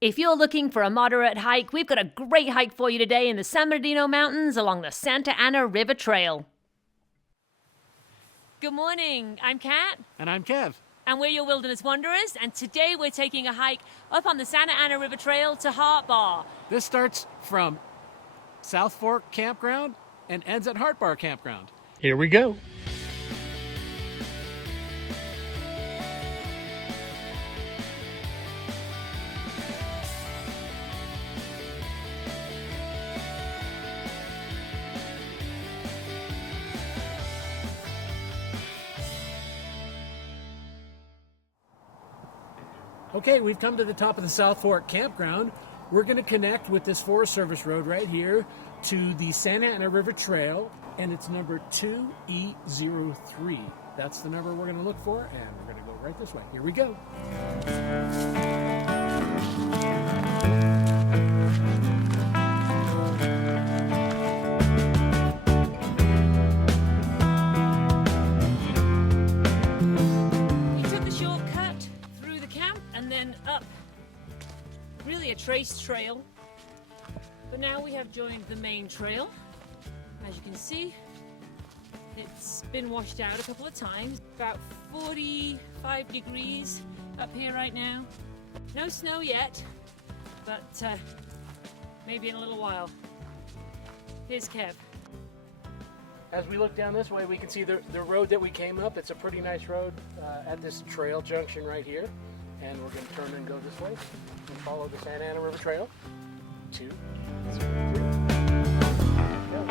If you're looking for a moderate hike, we've got a great hike for you today in the San Bernardino Mountains along the Santa Ana River Trail. Good morning, I'm Kat. And I'm Kev. And we're your Wilderness Wanderers, and today we're taking a hike up on the Santa Ana River Trail to Heart Bar. This starts from South Fork Campground and ends at Heart Bar Campground. Here we go. Okay, we've come to the top of the South Fork Campground. We're going to connect with this Forest Service road right here to the Santa Ana River Trail, and it's number 2E03. That's the number we're going to look for, and we're going to go right this way. Here we go. Really a trace trail, but now we have joined the main trail. As you can see, it's been washed out a couple of times. About 45 degrees up here right now. No snow yet, but maybe in a little while. Here's Kev. As we look down this way, we can see the road that we came up. It's a pretty nice road at this trail junction right here. And we're going to turn and go this way and follow the Santa Ana River Trail. 2, 3, go.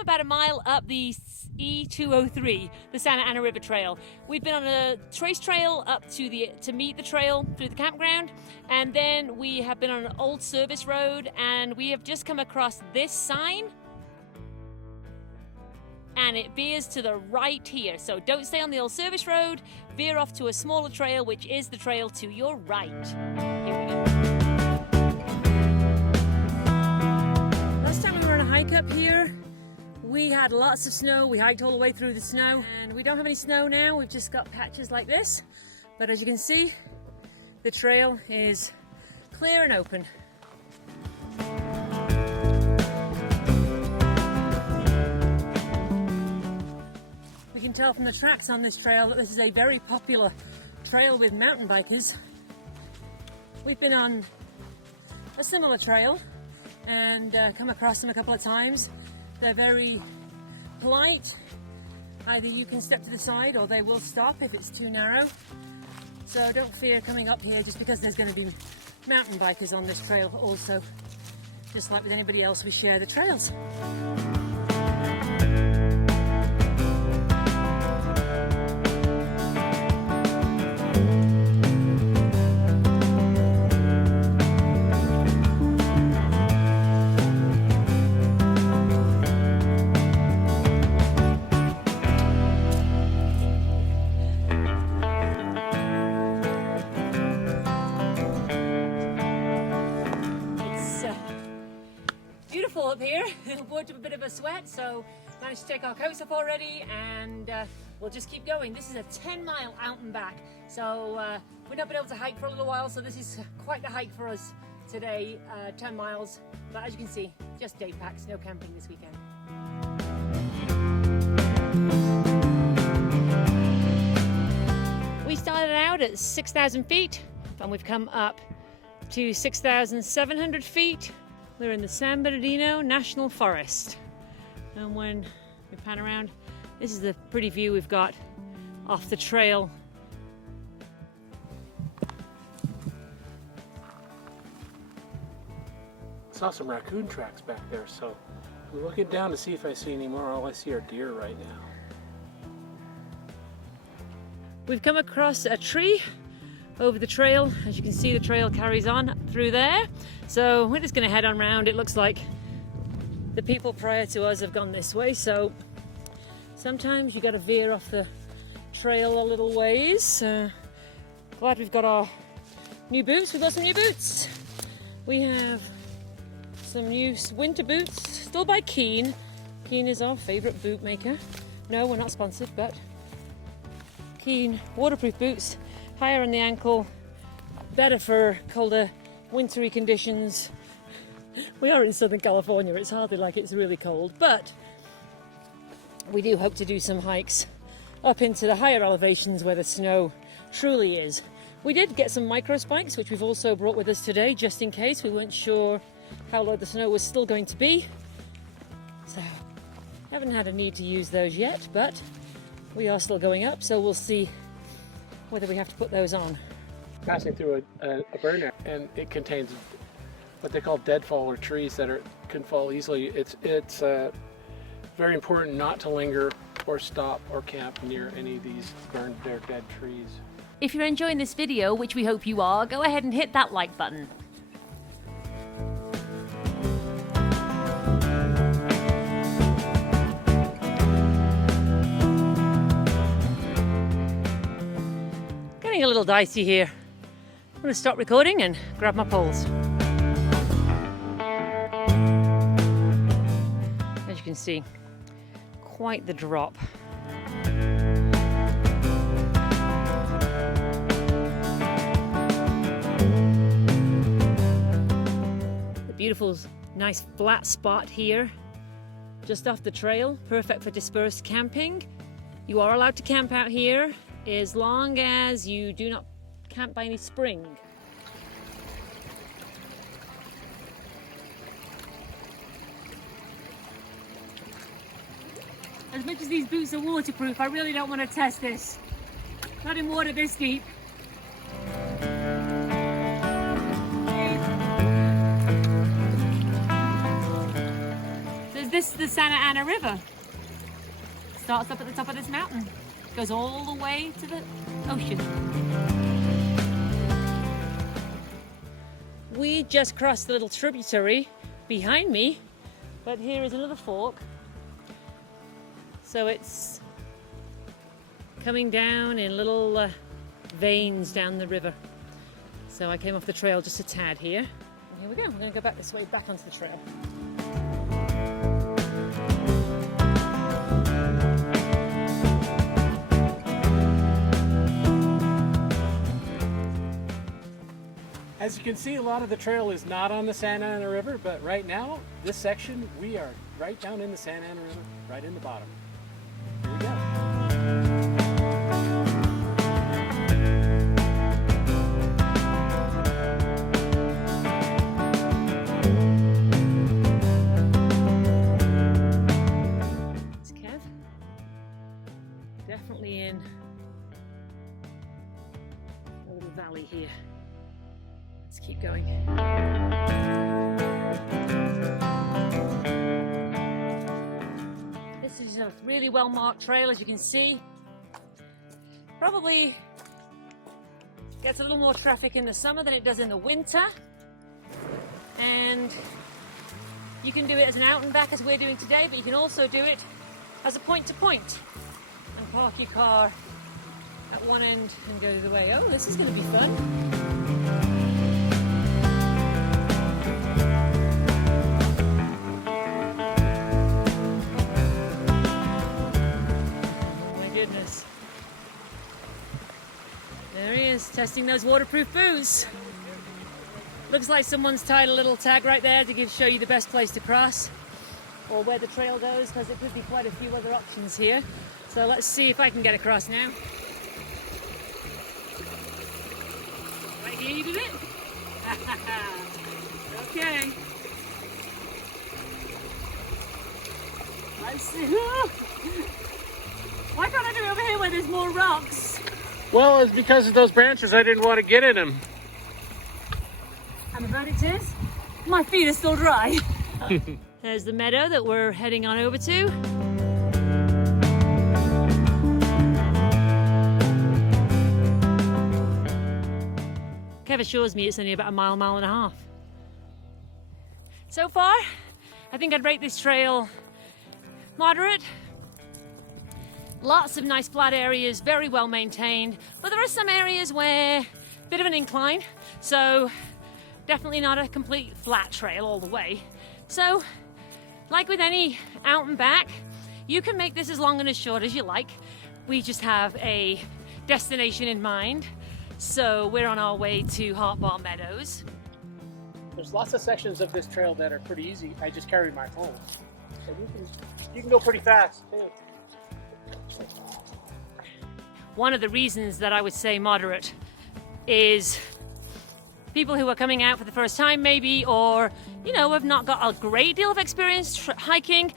About a mile up the E203, the Santa Ana River Trail. We've been on a trace trail up to meet the trail through the campground, and then we have been on an old service road, and we have just come across this sign, and it veers to the right here. So don't stay on the old service road, veer off to a smaller trail, which is the trail to your right. Here we go. Last time we were on a hike up here, we had lots of snow. We hiked all the way through the snow, and we don't have any snow now. We've just got patches like this, but as you can see, the trail is clear and open. We can tell from the tracks on this trail that this is a very popular trail with mountain bikers. We've been on a similar trail and come across them a couple of times. They're very polite. Either you can step to the side or they will stop if it's too narrow. So don't fear coming up here just because there's going to be mountain bikers on this trail also. Just like with anybody else, we share the trails. Up here, we're bored to a bit of a sweat, so managed to take our coats off already, and we'll just keep going. This is a 10-mile out and back, so we've not been able to hike for a little while, so this is quite the hike for us today, 10 miles, but as you can see, just day packs, no camping this weekend. We started out at 6,000 feet, and we've come up to 6,700 feet. We're in the San Bernardino National Forest. And when we pan around, this is the pretty view we've got off the trail. Saw some raccoon tracks back there, so I'm looking down to see if I see any more. All I see are deer right now. We've come across a tree over the trail. As you can see, the trail carries on through there. So we're just going to head on round. It looks like the people prior to us have gone this way, so sometimes you got to veer off the trail a little ways. Glad we've got our new boots. We've got some new boots. We have some new winter boots, still by Keen. Keen is our favourite boot maker. No, we're not sponsored, but Keen waterproof boots, higher on the ankle, better for colder, wintry conditions. We are in Southern California, it's hardly like it's really cold, but we do hope to do some hikes up into the higher elevations where the snow truly is. We did get some micro spikes, which we've also brought with us today, just in case. We weren't sure how low the snow was still going to be. So, haven't had a need to use those yet, but we are still going up, so we'll see whether we have to put those on. Passing through a burn, and it contains what they call deadfall, or trees that can fall easily. It's very important not to linger or stop or camp near any of these burned or dead trees. If you're enjoying this video, which we hope you are, go ahead and hit that like button. Getting a little dicey here. I'm going to stop recording and grab my poles. As you can see, quite the drop. The beautiful, nice flat spot here, just off the trail, perfect for dispersed camping. You are allowed to camp out here as long as you do not camp by any spring. As much as these boots are waterproof, I really don't want to test this. Not in water this deep. So this is the Santa Ana River. Starts up at the top of this mountain. Goes all the way to the ocean. We just crossed the little tributary behind me, but here is another fork. So it's coming down in little veins down the river. So I came off the trail just a tad here. And here we go. I'm going to go back this way, back onto the trail. As you can see, a lot of the trail is not on the Santa Ana River, but right now, this section, we are right down in the Santa Ana River, right in the bottom. Here we go. It's Kev. Definitely in a little valley here. Let's keep going. This is a really well marked trail, as you can see. Probably gets a little more traffic in the summer than it does in the winter. And you can do it as an out and back as we're doing today, but you can also do it as a point to point and park your car at one end and go the other way. Oh, this is going to be fun. There he is, testing those waterproof boots. Looks like someone's tied a little tag right there to show you the best place to cross, or where the trail goes, because there could be quite a few other options here. So let's see if I can get across now. Right here you did it? Okay. Let's see. Why can't I do it over here where there's more rocks? Well, it's because of those branches. I didn't want to get in them. And the verdict is, my feet are still dry. There's the meadow that we're heading on over to. Kev assures me it's only about a mile and a half. So far, I think I'd rate this trail moderate. Lots of nice flat areas, very well maintained, but there are some areas where a bit of an incline, so definitely not a complete flat trail all the way. So, like with any out and back, you can make this as long and as short as you like. We just have a destination in mind, so we're on our way to Bar Meadows. There's lots of sections of this trail that are pretty easy. I just carry my phone. So you can go pretty fast too. One of the reasons that I would say moderate is people who are coming out for the first time maybe, or have not got a great deal of experience hiking.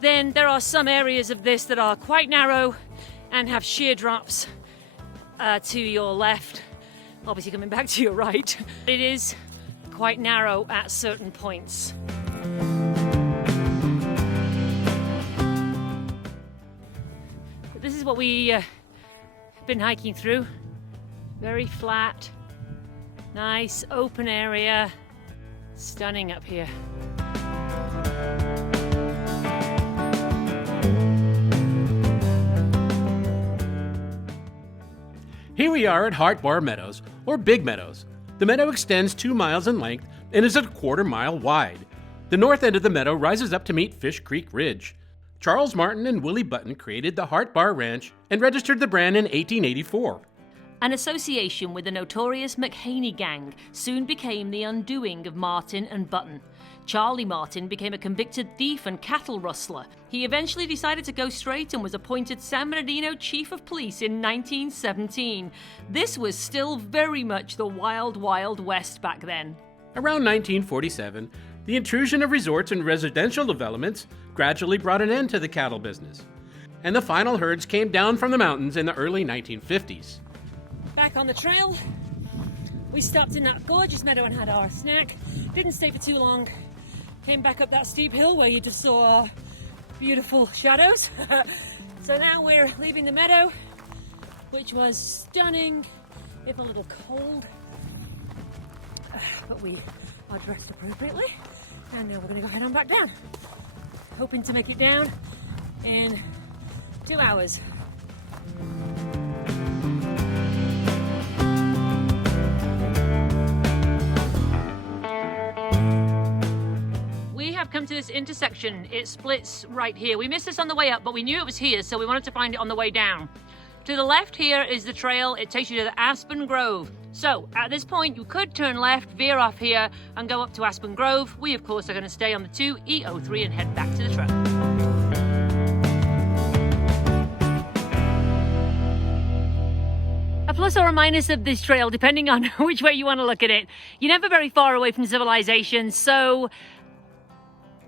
Then there are some areas of this that are quite narrow and have sheer drops to your left, obviously coming back to your right. It is quite narrow at certain points. This is what we been hiking through. Very flat, nice open area, stunning up here. Here we are at Bar Meadows, or Big Meadows. The meadow extends 2 miles in length and is a 1/4 mile wide. The north end of the meadow rises up to meet Fish Creek Ridge. Charles Martin and Willie Button created the Bar Ranch and registered the brand in 1884. An association with the notorious McHaney gang soon became the undoing of Martin and Button. Charlie Martin became a convicted thief and cattle rustler. He eventually decided to go straight and was appointed San Bernardino Chief of Police in 1917. This was still very much the wild, wild west back then. Around 1947, the intrusion of resorts and residential developments gradually brought an end to the cattle business, and the final herds came down from the mountains in the early 1950s. Back on the trail, we stopped in that gorgeous meadow and had our snack. Didn't stay for too long. Came back up that steep hill where you just saw beautiful shadows. So now we're leaving the meadow, which was stunning, if a little cold. But we are dressed appropriately. And now we're going to go head on back down. Hoping to make it down in 2 hours. We have come to this intersection. It splits right here. We missed this on the way up, but we knew it was here, so we wanted to find it on the way down. To the left here is the trail. It takes you to the Aspen Grove. So at this point, you could turn left, veer off here, and go up to Aspen Grove. We, of course, are going to stay on the 2E03 and head back to the trail. A plus or a minus of this trail, depending on which way you want to look at it. You're never very far away from civilization, so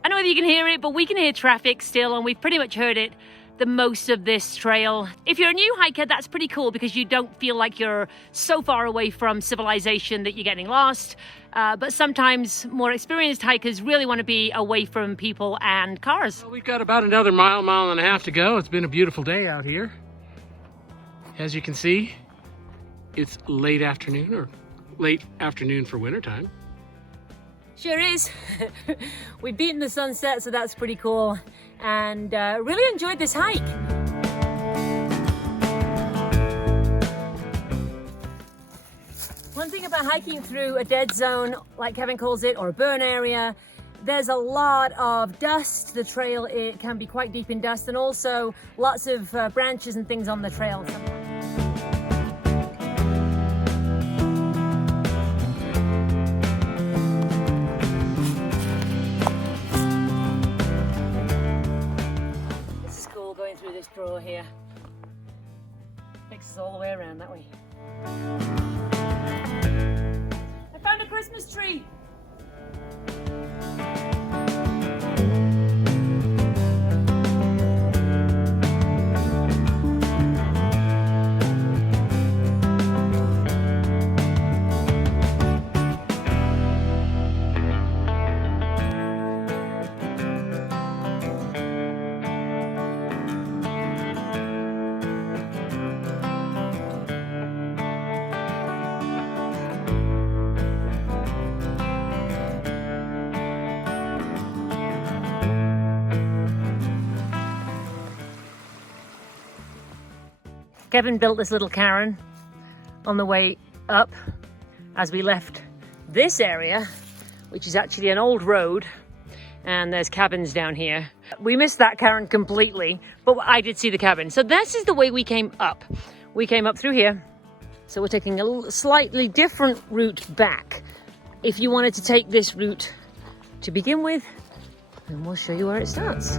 I don't know whether you can hear it, but we can hear traffic still, and we've pretty much heard it the most of this trail. If you're a new hiker, that's pretty cool because you don't feel like you're so far away from civilization that you're getting lost. But sometimes more experienced hikers really want to be away from people and cars. Well, we've got about another mile and a half to go. It's been a beautiful day out here. As you can see, it's late afternoon, or late afternoon for wintertime. Sure is. We've beaten the sunset, so that's pretty cool. And really enjoyed this hike. One thing about hiking through a dead zone, like Kevin calls it, or a burn area, there's a lot of dust. The trail, it can be quite deep in dust, and also lots of branches and things on the trail. Through this drawer here. Takes us all the way around that way. I found a Christmas tree! Kevin built this little cairn on the way up as we left this area, which is actually an old road, and there's cabins down here. We missed that cairn completely, but I did see the cabin. So this is the way we came up. We came up through here. So we're taking a slightly different route back. If you wanted to take this route to begin with, then we'll show you where it starts.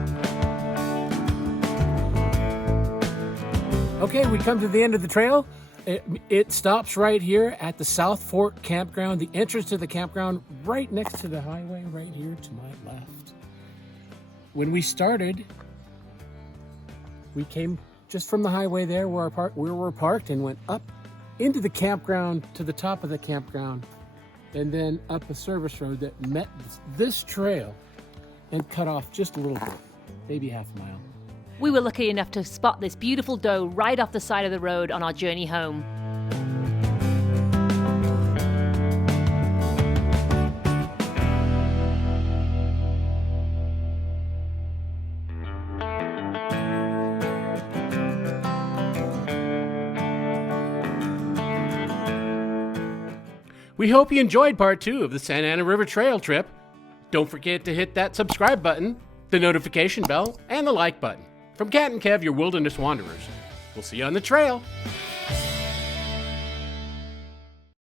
Okay, we come to the end of the trail. It stops right here at the South Fork Campground, the entrance to the campground right next to the highway right here to my left. When we started, we came just from the highway there where we're parked and went up into the campground to the top of the campground and then up a service road that met this trail and cut off just a little bit, maybe half a mile. We were lucky enough to spot this beautiful doe right off the side of the road on our journey home. We hope you enjoyed part 2 of the Santa Ana River Trail trip. Don't forget to hit that subscribe button, the notification bell, and the like button. From Cat and Kev, your wilderness wanderers. We'll see you on the trail.